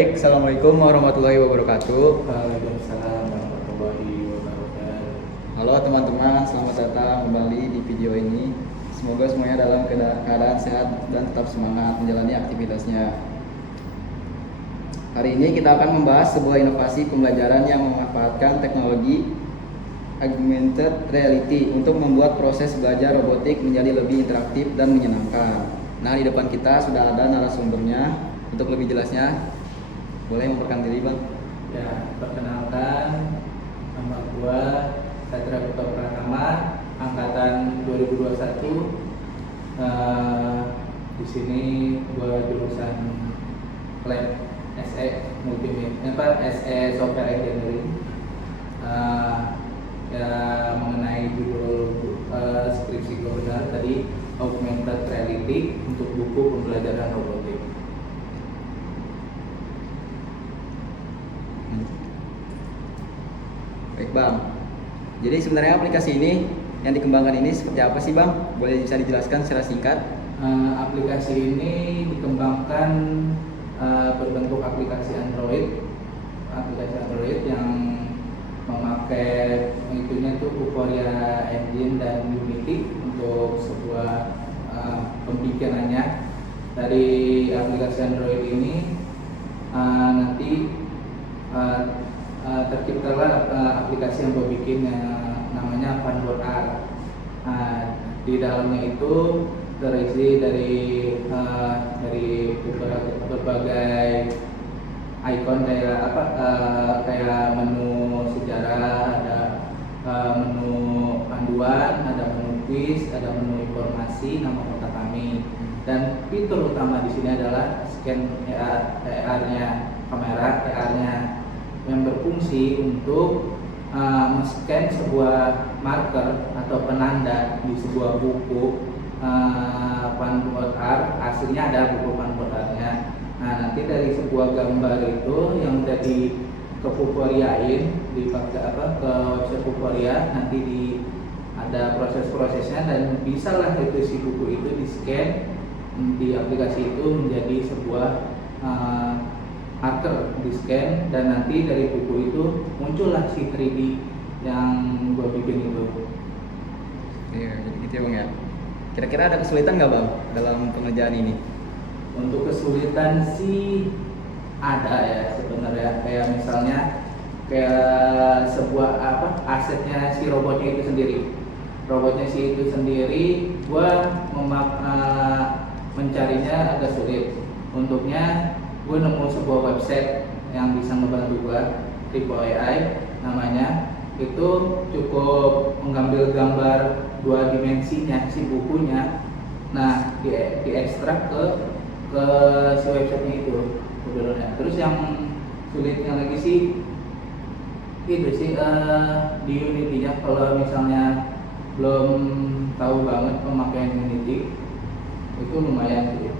Baik, Assalamualaikum warahmatullahi wabarakatuh. Waalaikumsalam warahmatullahi wabarakatuh. Halo teman-teman, selamat datang kembali di video ini. Semoga semuanya dalam keadaan sehat dan tetap semangat menjalani aktivitasnya. Hari ini kita akan membahas sebuah inovasi pembelajaran yang memanfaatkan teknologi augmented reality untuk membuat proses belajar robotik menjadi lebih interaktif dan menyenangkan. Nah, di depan kita sudah ada narasumbernya. Untuk lebih jelasnya, boleh memperkenalkan diri, Bang? Ya, perkenalkan, nama gua Satria Putra Pratama, angkatan 2021. Di sini gua jurusan lab SE multimedia, SE software engineering. Ya, mengenai judul skripsi gua benar tadi augmented reality untuk buku pembelajaran robotik. Baik, Bang. Jadi sebenarnya aplikasi ini yang dikembangkan ini seperti apa sih, Bang? Boleh bisa dijelaskan secara singkat? Aplikasi ini dikembangkan berbentuk aplikasi Android yang memakai itunya tuh Vuforia Engine dan Unity untuk sebuah pembikinannya. Dari aplikasi Android ini nanti terciptalah aplikasi yang gue bikin namanya Funboard Art. Di dalamnya itu terisi dari berbagai icon kayak menu sejarah, ada menu panduan, ada menu quiz, ada menu informasi, nama kota kami. Dan fitur utama di sini adalah scan AR-nya, kamera AR-nya yang berfungsi untuk men-scan sebuah marker atau penanda di sebuah buku Funboard Art. Aslinya ada buku Funboard Art-nya. Nah, nanti dari sebuah gambar itu yang udah ke Vuforiain, dipakai ke website Vuforia, nanti ada proses-prosesnya dan bisalah itu si buku itu di-scan di aplikasi itu menjadi sebuah marker di scan, dan nanti dari buku itu muncullah si 3D yang gue bikin itu. Iya, jadi gitu ya, Bang ya. Kira-kira ada kesulitan nggak, Bang, dalam pengerjaan ini? Untuk kesulitan sih ada ya sebenarnya, kayak misalnya kayak sebuah asetnya si robotnya itu sendiri. Robotnya si itu sendiri, gue mencarinya agak sulit. Untuknya gue nemu sebuah website yang bisa ngebantu gue, Triple AI namanya. Itu cukup mengambil gambar 2 dimensinya si bukunya, nah diekstrak ke si websitenya itu sebenarnya. Terus yang sulitnya lagi sih itu sih di Unity-nya. Kalau misalnya belum tahu banget pemakaian Unity itu lumayan sih.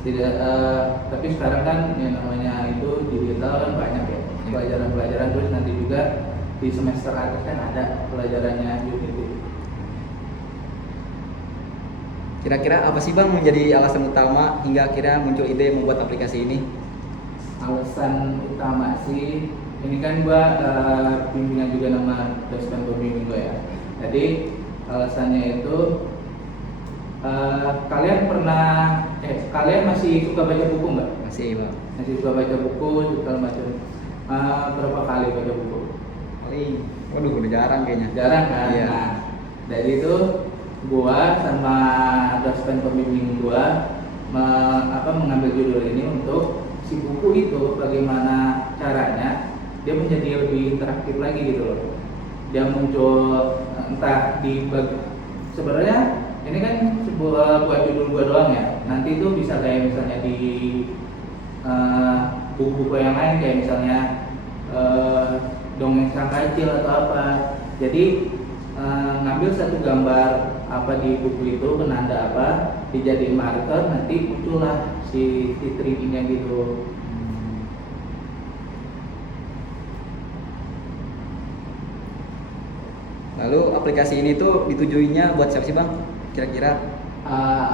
Tapi sekarang kan yang namanya itu digital kan banyak ya pelajaran-pelajaran. Terus nanti juga di semester akhir kan ada pelajarannya Unity. Kira-kira apa sih, Bang, menjadi alasan utama hingga akhirnya muncul ide membuat aplikasi ini? Alasan utama sih, ini kan gua bimbingan juga nama dosen pembimbing gua ya. Jadi alasannya itu kalian masih suka baca buku nggak? Masih, Bang. Masih suka baca buku, suka baca. Berapa kali baca buku? Waduh, udah jarang kayaknya. Jarang kan? Iya. Nah, dari itu gua sama dosen pembimbing gua mengambil judul ini untuk si buku itu bagaimana caranya dia menjadi lebih interaktif lagi gitu loh. Dia muncul entah sebenarnya ini kan sebuah buat judul gua doang ya. Nanti itu bisa kayak misalnya di buku-buku yang lain, kayak misalnya dongeng sang kecil atau apa. Jadi ngambil satu gambar apa di buku itu, penanda apa, dijadiin marker, nanti muncullah si 3D-nya gitu. Lalu aplikasi ini tuh ditujuinya buat siapa sih, Bang? Kira-kira?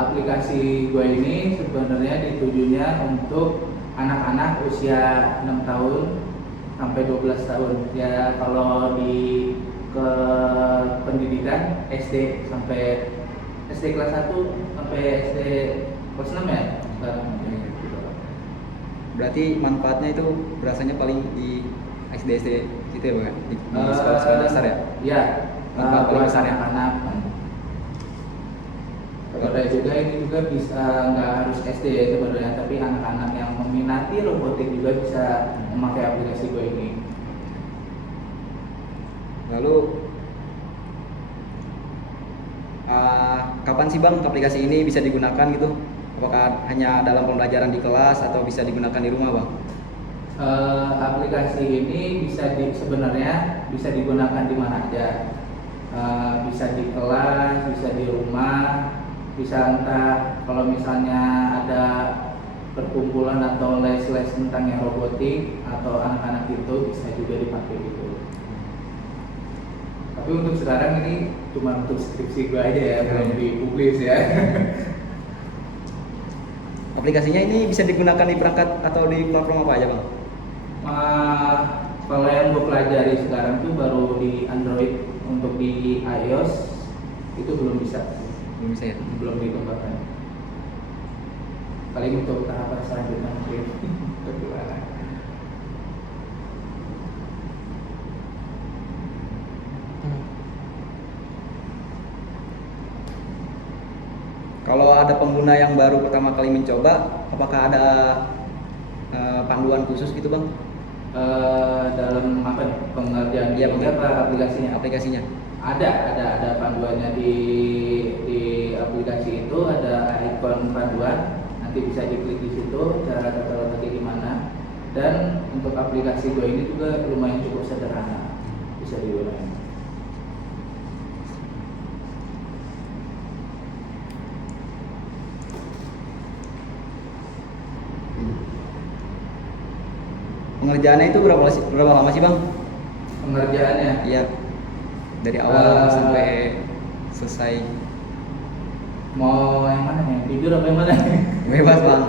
Aplikasi gue ini sebenarnya ditujunya untuk anak-anak usia 6 tahun sampai 12 tahun. Ya kalau di ke pendidikan SD sampai SD kelas 1 sampai SD kelas 6 ya sekarang. Berarti manfaatnya itu berasanya paling di SD gitu ya Bang? Di sekolah-sekolah dasar ya? Iya, Manfaat paling buat besar ya? anak-anak. Sebenarnya juga ini juga bisa nggak harus SD ya sebenarnya, tapi anak-anak yang meminati robotik juga bisa memakai aplikasi Go ini. Lalu kapan sih Bang aplikasi ini bisa digunakan gitu? Apakah hanya dalam pembelajaran di kelas atau bisa digunakan di rumah Bang? Aplikasi ini sebenarnya bisa digunakan di mana aja. Bisa di kelas, bisa di rumah, bisa entah kalau misalnya ada perkumpulan atau les-les tentang yang robotik atau anak-anak itu bisa juga dipakai gitu. Tapi untuk sekarang ini cuma untuk skripsi gue aja ya, belum dipublis ya. Aplikasinya ini bisa digunakan di perangkat atau di platform apa aja Bang? Kalau yang gue pelajari sekarang tuh baru di Android, untuk di iOS itu belum bisa. Belum bisa ya? Belum dikembangkan. Paling untuk tahapan selanjutnya mungkin. Kalau ada pengguna yang baru pertama kali mencoba, apakah ada panduan khusus gitu Bang? Dalam apa nih, pengerjaan Iya, ini apa aplikasinya? Aplikasinya. Ada panduannya di aplikasi itu, ada ikon panduan, nanti bisa diklik di situ cara tata letaknya gimana. Dan untuk aplikasi Go ini juga lumayan cukup sederhana, bisa digunakan. Pengerjaannya itu berapa lama sih Bang? Pengerjaannya Iya. Dari awal sampai selesai. mau yang mana ya? Jujur apa yang mana? Bebas Bang.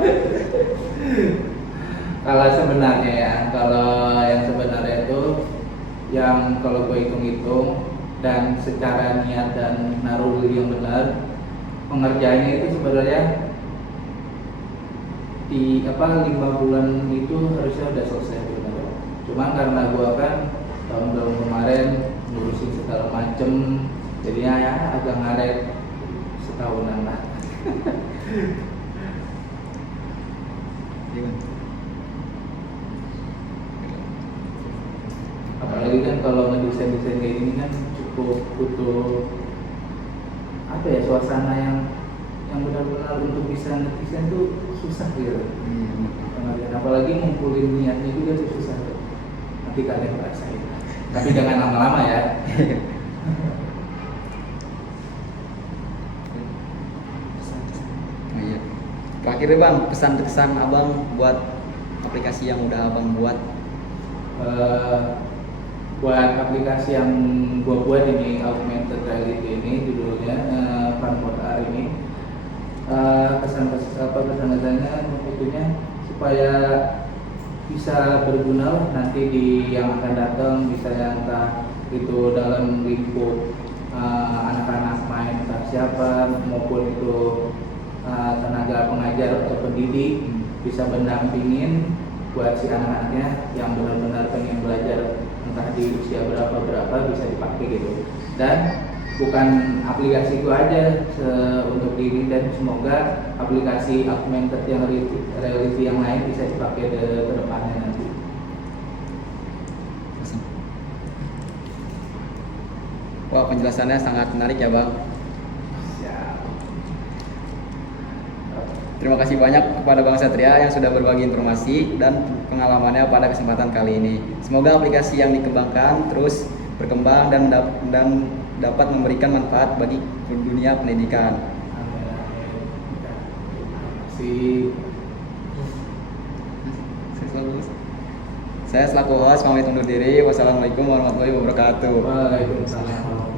Kalau sebenarnya ya, kalau yang sebenarnya itu yang kalau gue hitung-hitung dan secara niat dan naruh diri yang benar, pengerjaannya itu sebenarnya di 5 bulan itu harusnya udah selesai sebenarnya. Cuma karena gue kan tahun-tahun kemarin ngurusin segala macem, jadinya ya agak ngaret setahunan lah. Iya, Bang. Apalagi kan kalau ngedesain kayak gini kan cukup butuh suasana yang benar-benar untuk bisa ngedesain tuh susah gitu. Apalagi ngumpulin niatnya juga tuh susah tuh. Nanti kalian ngerasain. Tapi jangan lama-lama ya. Oh iya. Terakhir nih Bang, pesan-pesan Abang buat aplikasi yang udah Abang buat. Buat aplikasi yang gua buat ini, augmented reality ini judulnya Funmode ini, kesan-kesannya tentunya supaya bisa berguna lah nanti di yang akan datang, misalnya entah itu dalam lingkup anak-anak main entah siapa, maupun itu tenaga pengajar atau pendidik bisa mendampingin buat si anak-anaknya yang benar-benar pengen belajar entah di usia berapa bisa dipakai gitu. Dan bukan aplikasi itu aja untuk ini, dan semoga aplikasi augmented yang reality yang lain bisa dipakai ke depannya nanti. Wah, penjelasannya sangat menarik ya Bang. Siap. Terima kasih banyak kepada Bang Satria yang sudah berbagi informasi dan pengalamannya pada kesempatan kali ini. Semoga aplikasi yang dikembangkan terus berkembang dan dapat memberikan manfaat bagi dunia pendidikan. Saya selaku host pamit undur diri. Wassalamualaikum warahmatullahi wabarakatuh. Waalaikumsalam.